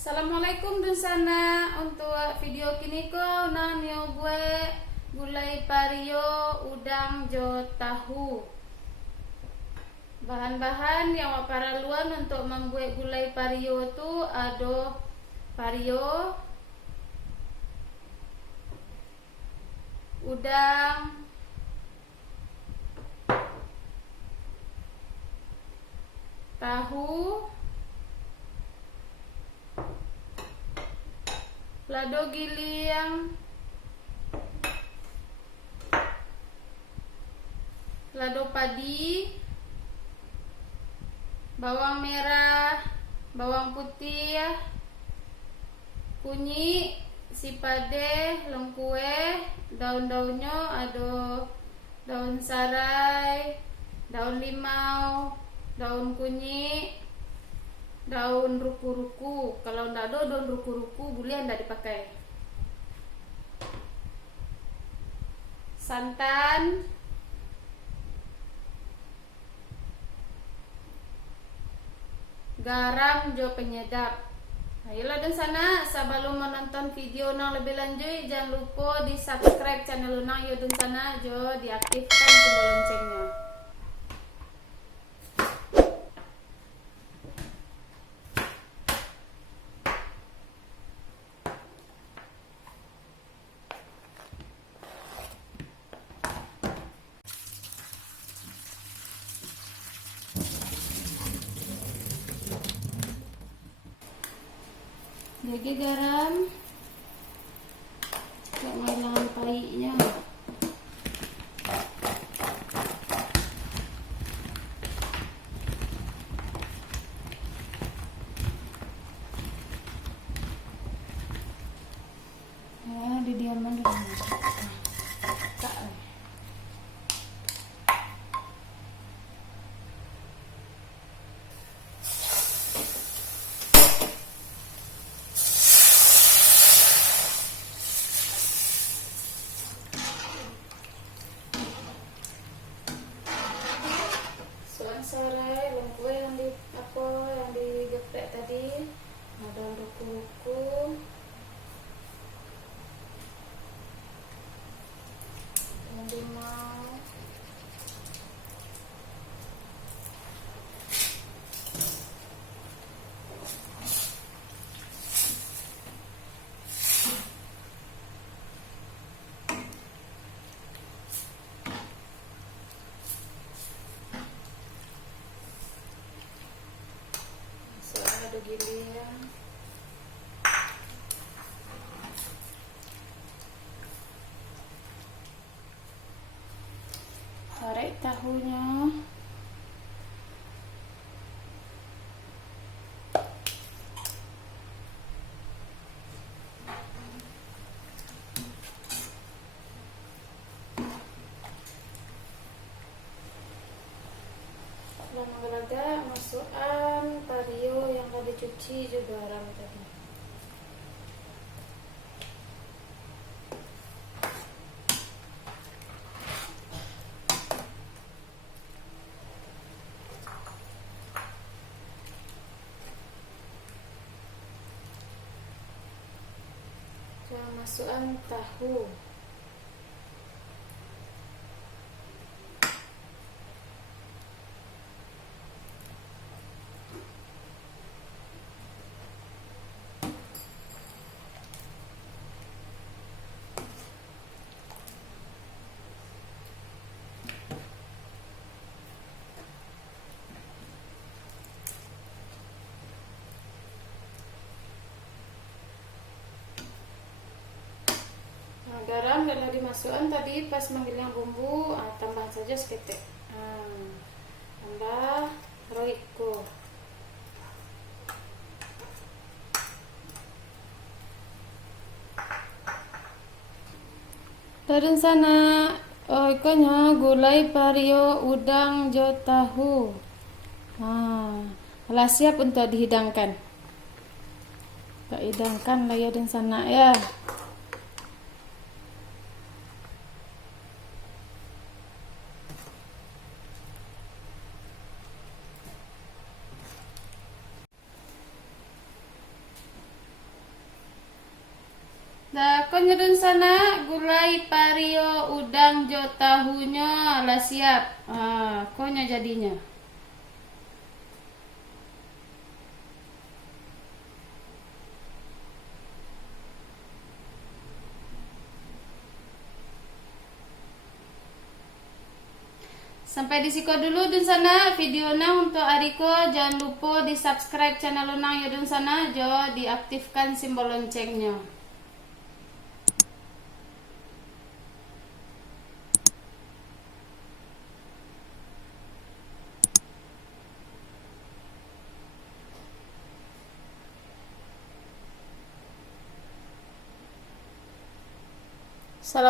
Assalamualaikum dun sana. Untuk video kini ko nanyo gue gulai pario udang jo tahu. Bahan-bahan yang paraluan untuk membuat gulai pario tu ada pario, udang, tahu, lado giling, lado padi, bawang merah, bawang putih, kunyit, sipade, lengkueh, daun-daunnya ada daun sarai, daun limau, daun kunyit, daun ruku-ruku. Kalau ndak ada daun ruku-ruku boleh ndak dipakai. Santan, garam jo penyedap. Ayolah dan sana, sebelum menonton video nang lebih lanjut jangan lupa di subscribe channel nang yo dan sana jo diaktifkan tombol loncengnya. Jadi garam untuk menghilangkan pahitnya. Ya, didiamkan dulu. Sarai, lengkueh yang digeprek tadi, ada ruku-ruku, daun limau, ada giling, tarik tahunya, lama gelaga masukkan pario yang tadi cuci juga garam tadi. Jangan masukkan tahu. Garam telah dimasukkan tadi pas menggiling bumbu, tambah saja seketik. Tambah roiko. Dari sana ikannya gulai pario udang jo tahu. Telah siap untuk dihidangkan. Kita hidangkan lah ya dan sana ya. konya dun sana gulai pario udang jo tahunya lah siap. Konya jadinya. Sampai di siko dulu dun sana video nang untuk Ariko. Jangan lupa di subscribe channel nang ya dun sana, jo diaktifkan simbol loncengnya. Salam.